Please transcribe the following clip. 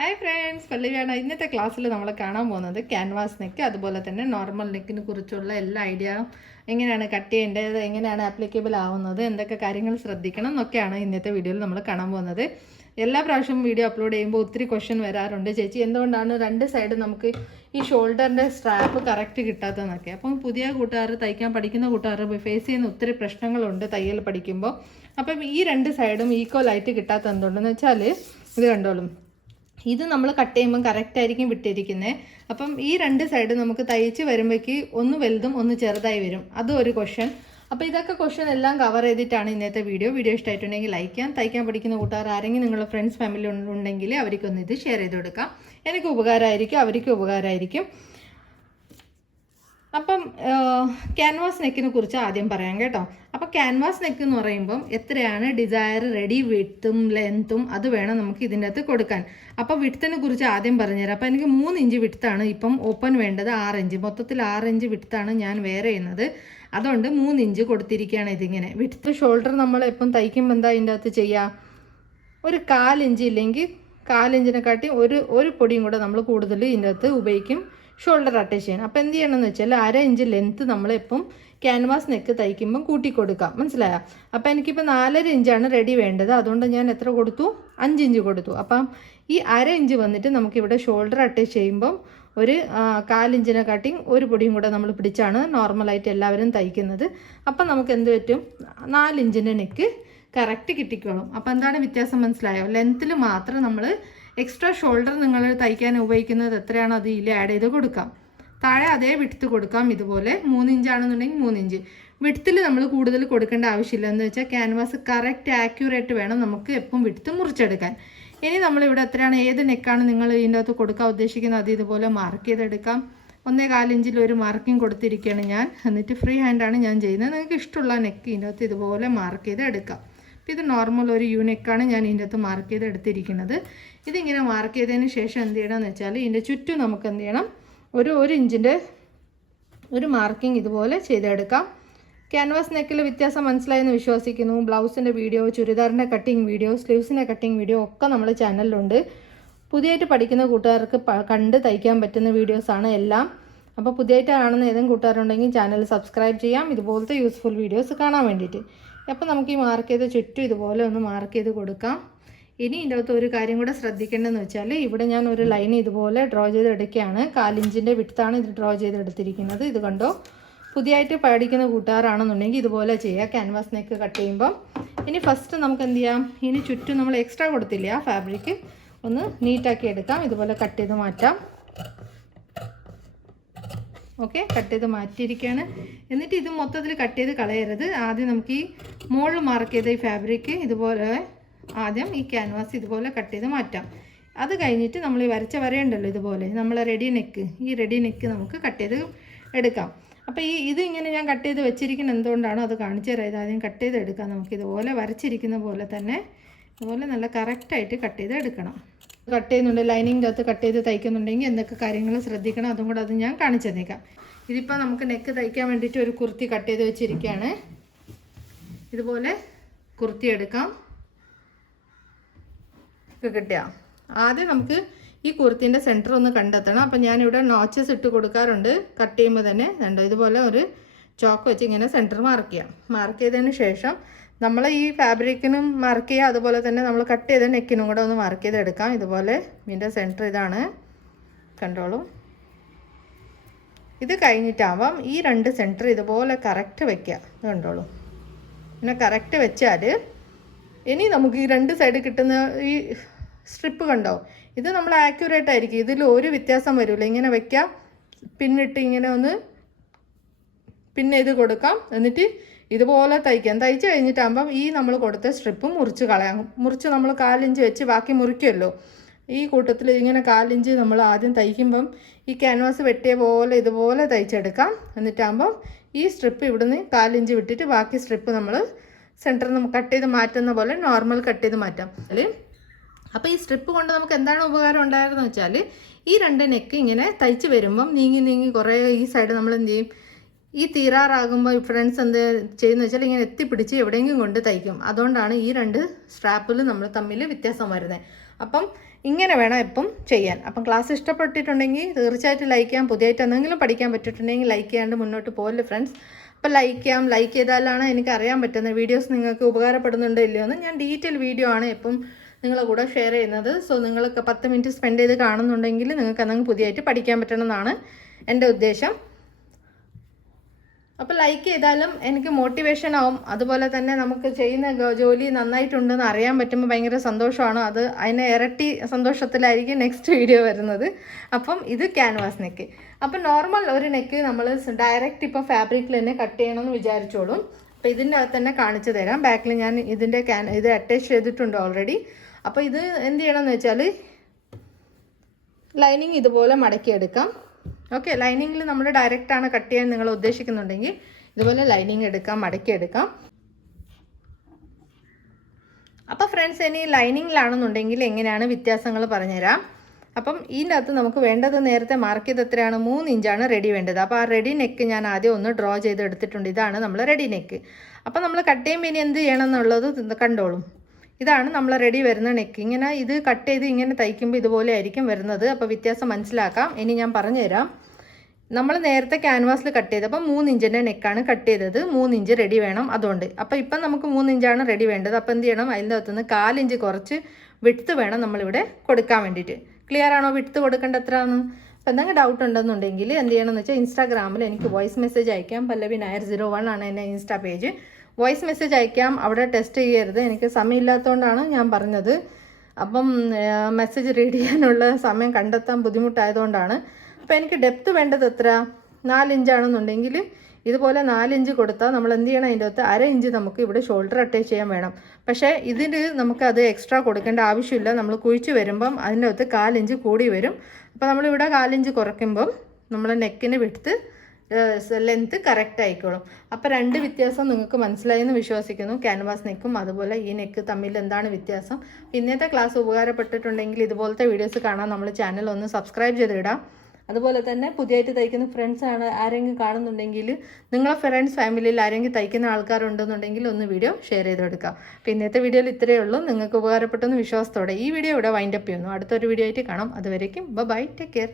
Hi friends, പല്ലവിയാണ്. ഇന്നത്തെ ക്ലാസ്സിൽ നമ്മൾ കാണാൻ പോകുന്നത് ക്യാൻവാസ് നെക്ക്, അതുപോലെ തന്നെ നോർമൽ നെക്കിനെ കുറിച്ചുള്ള എല്ലാ ഐഡിയ, എങ്ങനെയാണ് കട്ട് ചെയ്യേണ്ടത്, എങ്ങനെയാണ് ആപ്ലിക്കബിൾ ആവുന്നത്, എന്തൊക്കെ കാര്യങ്ങൾ ശ്രദ്ധിക്കണം എന്നൊക്കെയാണ് ഇന്നത്തെ വീഡിയോയിൽ നമ്മൾ കാണാൻ പോകുന്നത്. എല്ലാ പ്രാവശ്യവും വീഡിയോ അപ്ലോഡ് ചെയ്യുമ്പോൾ ഒത്തിരി ക്വസ്റ്റ്യൻ വരാറുണ്ട്, ചേച്ചി എന്തുകൊണ്ടാണ് രണ്ട് സൈഡ് നമുക്ക് ഈ ഷോൾഡറിൻ്റെ സ്ട്രാപ്പ് കറക്റ്റ് കിട്ടാത്തതെന്നൊക്കെ. അപ്പം പുതിയ കൂട്ടുകാർ, തയ്ക്കാൻ പഠിക്കുന്ന കൂട്ടുകാർ ഫേസ് ചെയ്യുന്ന ഒത്തിരി പ്രശ്നങ്ങളുണ്ട് തയ്യൽ പഠിക്കുമ്പോൾ. അപ്പം ഈ രണ്ട് സൈഡും ഈക്വലായിട്ട് കിട്ടാത്ത എന്തുകൊണ്ടെന്ന് വെച്ചാൽ ഇത് കണ്ടോളും, ഇത് നമ്മൾ കട്ട് ചെയ്യുമ്പം കറക്റ്റായിരിക്കും വിട്ടിരിക്കുന്നത്. അപ്പം ഈ രണ്ട് സൈഡ് നമുക്ക് തയ്ച്ച് വരുമ്പോഴേക്ക് ഒന്ന് വലുതും ഒന്ന് ചെറുതായി വരും. അതും ഒരു ക്വസ്റ്റ്യൻ. അപ്പോൾ ഇതൊക്കെ ക്വസ്റ്റ്യൻ എല്ലാം കവർ ചെയ്തിട്ടാണ് ഇന്നത്തെ വീഡിയോ ഇഷ്ടമായിട്ടുണ്ടെങ്കിൽ ലൈക്ക് ചെയ്യാം. തയ്ക്കാൻ പഠിക്കുന്ന കൂട്ടുകാർ ആരെങ്കിലും നിങ്ങളുടെ ഫ്രണ്ട്സ് ഫാമിലി ഉണ്ടെങ്കിൽ അവർക്കൊന്ന് ഇത് ഷെയർ ചെയ്ത് കൊടുക്കാം. എനിക്ക് ഉപകാരമായിരിക്കും, അവർക്കും ഉപകാരമായിരിക്കും. അപ്പം ക്യാൻവാസ് നെക്കിനെ കുറിച്ച് ആദ്യം പറയാം കേട്ടോ. അപ്പോൾ ക്യാൻവാസ് നെക്ക് എന്ന് പറയുമ്പം എത്രയാണ് ഡിസയർ റെഡി വിഡ്ത്തും ലെങ്ത്തും അത് വേണം നമുക്ക് ഇതിൻ്റെ അകത്ത് കൊടുക്കാൻ. അപ്പോൾ വിഡ്ത്തിനെ കുറിച്ച് ആദ്യം പറഞ്ഞുതരാം. അപ്പോൾ എനിക്ക് 3 ഇഞ്ച് വിഡ്ത്താണ് ഇപ്പം ഓപ്പൺ വേണ്ടത്. 6 ഇഞ്ച് മൊത്തത്തിൽ 6 ഇഞ്ച് വിഡ്ത്താണ് ഞാൻ വെയർ ചെയ്യുന്നത്. അതുകൊണ്ട് 3 ഇഞ്ച് കൊടുത്തിരിക്കുകയാണ് ഇതിങ്ങനെ. വിഡ്ത്ത് ഷോൾഡർ നമ്മൾ എപ്പം തയ്ക്കുമ്പോൾ എന്താ ഇതിൻ്റെ അകത്ത് ചെയ്യുക, ഒരു 1/4 ഇഞ്ച് ഇല്ലെങ്കിൽ 1/4 ഇഞ്ചിനെക്കാട്ടി ഒരു പൊടിയും കൂടെ നമ്മൾ കൂടുതൽ ഇതിൻ്റെ അകത്ത് ഉപയോഗിക്കും ഷോൾഡർ അറ്റാച്ച് ചെയ്യാൻ. അപ്പോൾ എന്ത് ചെയ്യണമെന്ന് വെച്ചാൽ 1/2 ഇഞ്ച് ലെങ്ത്ത് നമ്മളിപ്പം ക്യാൻവാസ് നെക്ക് തയ്ക്കുമ്പം കൂട്ടി കൊടുക്കാം. മനസ്സിലായോ? അപ്പോൾ എനിക്കിപ്പോൾ 4.5 ഇഞ്ചാണ് റെഡി വേണ്ടത്. അതുകൊണ്ട് ഞാൻ എത്ര കൊടുത്തു, 5 ഇഞ്ച് കൊടുത്തു. അപ്പം ഈ 1/2 ഇഞ്ച് വന്നിട്ട് നമുക്കിവിടെ ഷോൾഡർ അറ്റാച്ച് ചെയ്യുമ്പം ഒരു 1/4 ഇഞ്ചിനെക്കാട്ടിയും ഒരു പൊടിയും കൂടെ നമ്മൾ പിടിച്ചാണ് നോർമലായിട്ട് എല്ലാവരും തയ്ക്കുന്നത്. അപ്പം നമുക്ക് എന്ത് പറ്റും, 4 ഇഞ്ചിൻ്റെ നെക്ക് കറക്റ്റ് കിട്ടിക്കോളും. അപ്പോൾ എന്താണ് വ്യത്യാസം മനസ്സിലായോ? ലെങ്ത്തിൽ മാത്രം നമ്മൾ എക്സ്ട്രാ ഷോൾഡർ നിങ്ങൾ തയ്ക്കാൻ ഉപയോഗിക്കുന്നത് എത്രയാണോ അത് ഇതിൽ ആഡ് ചെയ്ത് കൊടുക്കാം. താഴെ അതേ വിഡ്ത്ത് കൊടുക്കാം. ഇതുപോലെ 3 ഇഞ്ചാണെന്നുണ്ടെങ്കിൽ 3 ഇഞ്ച് വിഡ്ത്തിൽ നമ്മൾ കൂടുതൽ കൊടുക്കേണ്ട ആവശ്യമില്ല. എന്ന് വെച്ചാൽ ക്യാൻവാസ് കറക്റ്റ് ആക്യുറേറ്റ് വേണം നമുക്ക് എപ്പം വിഡ്ത്ത് മുറിച്ചെടുക്കാൻ. ഇനി നമ്മളിവിടെ എത്രയാണ്, ഏത് നെക്കാണ് നിങ്ങൾ ഇതിൻ്റെ അകത്ത് കൊടുക്കാൻ ഉദ്ദേശിക്കുന്നത് അത് ഇതുപോലെ മാർക്ക് ചെയ്തെടുക്കാം. 1.25 ഇഞ്ചിൽ ഒരു മാർക്കിംഗ് കൊടുത്തിരിക്കുകയാണ് ഞാൻ. എന്നിട്ട് ഫ്രീ ഹാൻഡാണ് ഞാൻ ചെയ്യുന്നത്. നിങ്ങൾക്ക് ഇഷ്ടമുള്ള നെക്ക് ഇതിൻ്റെ അകത്ത് ഇതുപോലെ മാർക്ക് ചെയ്ത് എടുക്കാം. അപ്പോൾ ഇത് നോർമൽ ഒരു നെക്കാണ് ഞാൻ ഇതിൻ്റെ അകത്ത് മാർക്ക് ചെയ്ത് എടുത്തിരിക്കുന്നത്. ഇതിങ്ങനെ മാർക്ക് ചെയ്തതിന് ശേഷം എന്ത് ചെയ്യണമെന്ന് വെച്ചാൽ ഇതിൻ്റെ ചുറ്റും നമുക്ക് എന്ത് ചെയ്യണം, ഒരു ഇഞ്ചിൻ്റെ ഒരു മാർക്കിംഗ് ഇതുപോലെ ചെയ്തെടുക്കാം. ക്യാൻവാസ് നെക്കിൽ വ്യത്യാസം മനസ്സിലായെന്ന് വിശ്വസിക്കുന്നു. ബ്ലൗസിൻ്റെ വീഡിയോ, ചുരിദാറിൻ്റെ കട്ടിങ് വീഡിയോ, സ്ലീവ്സിൻ്റെ കട്ടിങ് വീഡിയോ ഒക്കെ നമ്മുടെ ചാനലിലുണ്ട്. പുതിയതായിട്ട് പഠിക്കുന്ന കൂട്ടുകാർക്ക് കണ്ട് തയ്ക്കാൻ പറ്റുന്ന വീഡിയോസാണ് എല്ലാം. അപ്പോൾ പുതിയതായിട്ട് കാണുന്ന ഏതെങ്കിലും കൂട്ടുകാരുണ്ടെങ്കിൽ ചാനൽ സബ്സ്ക്രൈബ് ചെയ്യാം, ഇതുപോലത്തെ യൂസ്ഫുൾ വീഡിയോസ് കാണാൻ വേണ്ടിയിട്ട്. അപ്പോൾ നമുക്ക് ഈ മാർക്ക് ചെയ്ത് ചുറ്റും ഇതുപോലെ ഒന്ന് മാർക്ക് ചെയ്ത് കൊടുക്കാം. ഇനി ഇതിൻ്റെ അകത്ത് ഒരു കാര്യം കൂടെ ശ്രദ്ധിക്കേണ്ടതെന്ന് വെച്ചാൽ ഇവിടെ ഞാൻ ഒരു ലൈൻ ഇതുപോലെ ഡ്രോ ചെയ്തെടുക്കുകയാണ്. 1/4 ഇഞ്ചിൻ്റെ വിഡ്ത്താണ് ഇത് ഡ്രോ ചെയ്തെടുത്തിരിക്കുന്നത്. ഇത് കണ്ടോ, പുതിയതായിട്ട് പഠിക്കുന്ന കൂട്ടുകാരാണെന്നുണ്ടെങ്കിൽ ഇതുപോലെ ചെയ്യുക ക്യാൻവാസ് നെക്ക് കട്ട് ചെയ്യുമ്പം. ഇനി ഫസ്റ്റ് നമുക്ക് എന്ത് ചെയ്യാം, ഇനി ചുറ്റും നമ്മൾ എക്സ്ട്രാ കൊടുത്തില്ല ആ ഫാബ്രിക് ഒന്ന് നീറ്റാക്കി എടുക്കാം. ഇതുപോലെ കട്ട് ചെയ്ത് മാറ്റാം. ഓക്കെ, കട്ട് ചെയ്ത് മാറ്റിയിരിക്കുകയാണ്. എന്നിട്ട് ഇത് മൊത്തത്തിൽ കട്ട് ചെയ്ത് കളയരുത്. ആദ്യം നമുക്ക് ഈ മുകളിൽ മാർക്ക് ചെയ്ത ഈ ഫാബ്രിക് ഇതുപോലെ ആദ്യം ഈ ക്യാൻവാസ് ഇതുപോലെ കട്ട് ചെയ്ത് മാറ്റാം. അത് കഴിഞ്ഞിട്ട് നമ്മൾ ഈ വരച്ച വരയുണ്ടല്ലോ ഇതുപോലെ, നമ്മളെ റെഡി നെക്ക്, ഈ റെഡി നെക്ക് നമുക്ക് കട്ട് ചെയ്ത് എടുക്കാം. അപ്പോൾ ഇത് ഇങ്ങനെ ഞാൻ കട്ട് ചെയ്ത് വെച്ചിരിക്കുന്നത് എന്തുകൊണ്ടാണോ അത് കാണിച്ചു തരാം. ഇത് ആദ്യം കട്ട് ചെയ്ത് എടുക്കാം. നമുക്ക് ഇതുപോലെ വരച്ചിരിക്കുന്ന പോലെ തന്നെ ഇതുപോലെ നല്ല കറക്റ്റായിട്ട് കട്ട് ചെയ്ത് എടുക്കണം. കട്ട് ചെയ്യുന്നുണ്ട്, ലൈനിങ്ങിൻ്റെ അകത്ത് കട്ട് ചെയ്ത് തയ്ക്കുന്നുണ്ടെങ്കിൽ എന്തൊക്കെ കാര്യങ്ങൾ ശ്രദ്ധിക്കണം അതും കൂടെ അത് ഞാൻ കാണിച്ചു തന്നേക്കാം. ഇതിപ്പോൾ നമുക്ക് നെക്ക് തയ്ക്കാൻ വേണ്ടിയിട്ട് ഒരു കുർത്തി കട്ട് ചെയ്ത് വെച്ചിരിക്കുകയാണ്. ഇതുപോലെ കുർത്തി എടുക്കാം. കിട്ടിയ ആദ്യം നമുക്ക് ഈ കുർത്തിൻ്റെ സെൻറ്റർ ഒന്ന് കണ്ടെത്തണം. അപ്പം ഞാനിവിടെ നോച്ചസ് ഇട്ട് കൊടുക്കാറുണ്ട് കട്ട് ചെയ്യുമ്പോൾ തന്നെ. കണ്ടോ, ഇതുപോലെ ഒരു ചോക്ക് വെച്ച് ഇങ്ങനെ സെൻറ്റർ മാർക്ക് ചെയ്യാം. മാർക്ക് ചെയ്തതിന് ശേഷം നമ്മൾ ഈ ഫാബ്രിക്കിനും മാർക്ക് ചെയ്യുക, അതുപോലെ തന്നെ നമ്മൾ കട്ട് ചെയ്ത നെക്കിനും കൂടെ ഒന്ന് മാർക്ക് ചെയ്തെടുക്കാം. ഇതുപോലെ ഇതിൻ്റെ സെൻറ്റർ ഇതാണ്, കണ്ടോളൂ. ഇത് കഴിഞ്ഞിട്ടാവാം ഈ രണ്ട് സെൻറ്റർ ഇതുപോലെ കറക്റ്റ് വയ്ക്കുക. ഇത് കണ്ടോളൂ, പിന്നെ കറക്റ്റ് വെച്ചാൽ ഇനി നമുക്ക് ഈ രണ്ട് സൈഡ് കിട്ടുന്ന ഈ സ്ട്രിപ്പ് കണ്ടോ, ഇത് നമ്മൾ ആക്യുറേറ്റ് ആയിരിക്കും. ഇതിൽ ഒരു വ്യത്യാസം വരില്ല. ഇങ്ങനെ വയ്ക്കാം, പിന്നിട്ട് ഇങ്ങനെ ഒന്ന് പിന്നെ ഇത് കൊടുക്കാം. എന്നിട്ട് ഇതുപോലെ തയ്ക്കാം. തയ്ച്ച് കഴിഞ്ഞിട്ടാകുമ്പം ഈ നമ്മൾ കൊടുത്ത സ്ട്രിപ്പ് മുറിച്ച് കളയാം. മുറിച്ച് നമ്മൾ 1/4 ഇഞ്ച് വെച്ച് ബാക്കി മുറിക്കുമല്ലോ. ഈ കൂട്ടത്തിൽ ഇങ്ങനെ 1/4 ഇഞ്ച് നമ്മൾ ആദ്യം തയ്ക്കുമ്പം ഈ ക്യാൻവാസ് വെട്ടിയ പോലെ ഇതുപോലെ തയ്ച്ചെടുക്കാം. എന്നിട്ടാകുമ്പം ഈ സ്ട്രിപ്പ് ഇവിടുന്ന് 1/4 ഇഞ്ച് വിട്ടിട്ട് ബാക്കി സ്ട്രിപ്പ് നമ്മൾ സെൻറ്ററിൽ നിന്ന് കട്ട് ചെയ്ത് മാറ്റുന്ന പോലെ നോർമൽ കട്ട് ചെയ്ത് മാറ്റാം. അപ്പോൾ ഈ സ്ട്രിപ്പ് കൊണ്ട് നമുക്ക് എന്താണ് ഉപകാരം ഉണ്ടായതെന്ന് വെച്ചാൽ ഈ രണ്ട് നെക്ക് ഇങ്ങനെ തയ്ച്ച് വരുമ്പം നീങ്ങി കുറേ ഈ സൈഡ് നമ്മൾ എന്ത് ചെയ്യും, ഈ തീരാറാകുമ്പോൾ ഫ്രണ്ട്സ് എന്ത് ചെയ്യുന്നത് വെച്ചാൽ ഇങ്ങനെ എത്തിപ്പിടിച്ച് എവിടെയെങ്കിലും കൊണ്ട് തയ്ക്കും. അതുകൊണ്ടാണ് ഈ രണ്ട് സ്ട്രാപ്പിൽ നമ്മൾ തമ്മിൽ വ്യത്യാസം വരുന്നത്. അപ്പം ഇങ്ങനെ വേണം എപ്പം ചെയ്യാൻ. അപ്പം ക്ലാസ് ഇഷ്ടപ്പെട്ടിട്ടുണ്ടെങ്കിൽ തീർച്ചയായിട്ടും ലൈക്ക് ചെയ്യാം. പുതിയതായിട്ട് എന്തെങ്കിലും പഠിക്കാൻ പറ്റിയിട്ടുണ്ടെങ്കിൽ ലൈക്ക് ചെയ്യാണ്ട് മുന്നോട്ട് പോകല്ലേ ഫ്രണ്ട്സ്. അപ്പോൾ ലൈക്ക് ചെയ്യാം. ലൈക്ക് ചെയ്താലാണ് എനിക്ക് അറിയാൻ പറ്റുന്നത് വീഡിയോസ് നിങ്ങൾക്ക് ഉപകാരപ്പെടുന്നുണ്ടോ ഇല്ലയോ എന്ന്. ഞാൻ ഡീറ്റെയിൽ വീഡിയോ ആണ് എപ്പം നിങ്ങളെ കൂടെ ഷെയർ ചെയ്യുന്നത്. സോ നിങ്ങൾക്ക് 10 മിനിറ്റ് സ്പെൻഡ് ചെയ്ത് കാണുന്നുണ്ടെങ്കിൽ നിങ്ങൾക്ക് എന്തെങ്കിലും പുതിയതായിട്ട് പഠിക്കാൻ പറ്റണമെന്നാണ് എൻ്റെ ഉദ്ദേശം. അപ്പോൾ ലൈക്ക് ചെയ്താലും എനിക്ക് മോട്ടിവേഷൻ ആവും. അതുപോലെ തന്നെ നമുക്ക് ചെയ്യുന്ന ജോലി നന്നായിട്ടുണ്ടെന്ന് അറിയാൻ പറ്റുമ്പോൾ ഭയങ്കര സന്തോഷമാണ്. അതിന് ഇരട്ടി സന്തോഷത്തിലായിരിക്കും നെക്സ്റ്റ് വീഡിയോ വരുന്നത്. അപ്പം ഇത് ക്യാൻവാസ് നെക്ക്. അപ്പം നോർമൽ ഒരു നെക്ക് നമ്മൾ ഡയറക്റ്റ് ഇപ്പോൾ ഫാബ്രിക്കിൽ തന്നെ കട്ട് ചെയ്യണമെന്ന് വിചാരിച്ചോളും. അപ്പോൾ ഇതിൻ്റെ അകത്ത് തന്നെ കാണിച്ചു തരാം. ബാക്കിൽ ഞാൻ ഇതിൻ്റെ ഇത് അറ്റാച്ച് ചെയ്തിട്ടുണ്ട് ഓൾറെഡി. അപ്പോൾ ഇത് എന്ത് ചെയ്യണമെന്ന് വെച്ചാൽ ലൈനിങ് ഇതുപോലെ മടക്കിയെടുക്കാം. ഓക്കെ, ലൈനിങ്ങിൽ നമ്മൾ ഡയറക്റ്റാണ് കട്ട് ചെയ്യാൻ നിങ്ങൾ ഉദ്ദേശിക്കുന്നുണ്ടെങ്കിൽ ഇതുപോലെ ലൈനിങ് എടുക്കാം, മടക്കിയെടുക്കാം. അപ്പോൾ ഫ്രണ്ട്സ്, ഇനി ലൈനിങ്ങിലാണെന്നുണ്ടെങ്കിൽ എങ്ങനെയാണ് വ്യത്യാസങ്ങൾ പറഞ്ഞുതരാം. അപ്പം ഇതിൻ്റെ അകത്ത് നമുക്ക് വേണ്ടത് നേരത്തെ മാർക്ക് ചെയ്ത് എത്രയാണ് 3 ഇഞ്ചാണ് റെഡി വേണ്ടത്. അപ്പോൾ ആ റെഡി നെക്ക് ഞാൻ ആദ്യം ഒന്ന് ഡ്രോ ചെയ്ത് എടുത്തിട്ടുണ്ട്. ഇതാണ് നമ്മൾ റെഡി നെക്ക്. അപ്പോൾ നമ്മൾ കട്ട് ചെയ്യുമ്പോൾ ഇനി എന്ത് ചെയ്യണം എന്നുള്ളത് കണ്ടോളും. ഇതാണ് നമ്മൾ റെഡി വരുന്ന നെക്ക്. ഇങ്ങനെ ഇത് കട്ട് ചെയ്ത് ഇങ്ങനെ തയ്ക്കുമ്പോൾ ഇതുപോലെ ആയിരിക്കും വരുന്നത്. അപ്പോൾ വ്യത്യാസം മനസ്സിലാക്കാം. ഇനി ഞാൻ പറഞ്ഞുതരാം. നമ്മൾ നേരത്തെ ക്യാൻവാസിൽ കട്ട് ചെയ്തപ്പോൾ 3 ഇഞ്ചിൻ്റെ നെക്കാണ് കട്ട് ചെയ്തത്. 3 ഇഞ്ച് റെഡി വേണം അതുകൊണ്ട്. അപ്പോൾ ഇപ്പം നമുക്ക് 3 ഇഞ്ചാണ് റെഡി വേണ്ടത്. അപ്പോൾ എന്ത് ചെയ്യണം, അതിൻ്റെ അകത്തുനിന്ന് 4 ഇഞ്ച് കുറച്ച് വിഡ്ത്ത് വേണം നമ്മളിവിടെ കൊടുക്കാൻ വേണ്ടിയിട്ട്. ക്ലിയർ ആണോ വിഡ്ത്ത് കൊടുക്കേണ്ട എത്രയാണെന്ന്? അപ്പോൾ എന്തെങ്കിലും ഡൗട്ട് ഉണ്ടെന്നുണ്ടെങ്കിൽ എന്ത് ചെയ്യണമെന്ന് വെച്ചാൽ ഇൻസ്റ്റാഗ്രാമിൽ എനിക്ക് വോയിസ് മെസ്സേജ് അയക്കാം. പല്ലവി നായർ 01 ആണ് എൻ്റെ ഇൻസ്റ്റാ പേജ്. വോയിസ് മെസ്സേജ് അയക്കാം. അവിടെ ടെസ്റ്റ് ചെയ്യരുത്, എനിക്ക് സമയമില്ലാത്തതുകൊണ്ടാണ് ഞാൻ പറഞ്ഞത്. അപ്പം മെസ്സേജ് റീഡ് ചെയ്യാനുള്ള സമയം കണ്ടെത്താൻ ബുദ്ധിമുട്ടായതുകൊണ്ടാണ്. അപ്പോൾ എനിക്ക് ഡെപ്ത് വേണ്ടത് എത്ര? 4 ഇഞ്ചാണെന്നുണ്ടെങ്കിൽ ഇതുപോലെ 4 ഇഞ്ച് കൊടുത്താൽ നമ്മൾ എന്ത് ചെയ്യണം, അതിൻ്റെ അകത്ത് 1/2 ഇഞ്ച് നമുക്ക് ഇവിടെ ഷോൾഡർ അറ്റാച്ച് ചെയ്യാൻ വേണം. പക്ഷേ ഇതിന് നമുക്കത് എക്സ്ട്രാ കൊടുക്കേണ്ട ആവശ്യമില്ല. നമ്മൾ കുഴിച്ച് വരുമ്പം അതിൻ്റെ അകത്ത് 4 ഇഞ്ച് കൂടി വരും. അപ്പോൾ നമ്മളിവിടെ 4 ഇഞ്ച് കുറയ്ക്കുമ്പം നമ്മൾ നെക്കിന് വിട്ട് ലെങ്ത്ത് കറക്റ്റ് ആയിക്കോളും. അപ്പോൾ 2 വ്യത്യാസം നിങ്ങൾക്ക് മനസ്സിലായെന്ന് വിശ്വസിക്കുന്നു. ക്യാൻവാസ് നെക്കും അതുപോലെ ഈ നെക്ക് തമ്മിൽ എന്താണ് വ്യത്യാസം. ഇന്നത്തെ ക്ലാസ് ഉപകാരപ്പെട്ടിട്ടുണ്ടെങ്കിൽ ഇതുപോലത്തെ വീഡിയോസ് കാണാൻ നമ്മൾ ചാനൽ ഒന്ന് സബ്സ്ക്രൈബ് ചെയ്തിടാം. അതുപോലെ തന്നെ പുതിയതായിട്ട് തയ്ക്കുന്ന ഫ്രണ്ട്സാണ് ആരെങ്കിലും കാണുന്നുണ്ടെങ്കിൽ നിങ്ങളെ ഫ്രണ്ട്സ് ഫാമിലിയിൽ ആരെങ്കിലും തയ്ക്കുന്ന ആൾക്കാരുണ്ടെന്നുണ്ടെങ്കിൽ ഒന്ന് വീഡിയോ ഷെയർ ചെയ്ത് കൊടുക്കാം. അപ്പോൾ ഇന്നത്തെ വീഡിയോയിൽ ഇത്രയേ ഉള്ളൂ. നിങ്ങൾക്ക് ഉപകാരപ്പെട്ടെന്ന് വിശ്വാസത്തോടെ ഈ വീഡിയോ ഇവിടെ വൈൻഡപ്പ് ചെയ്യുന്നു. അടുത്തൊരു വീഡിയോ ആയിട്ട് കാണാം. അതുവരേക്കും ബൈ, ടേക്ക് കെയർ.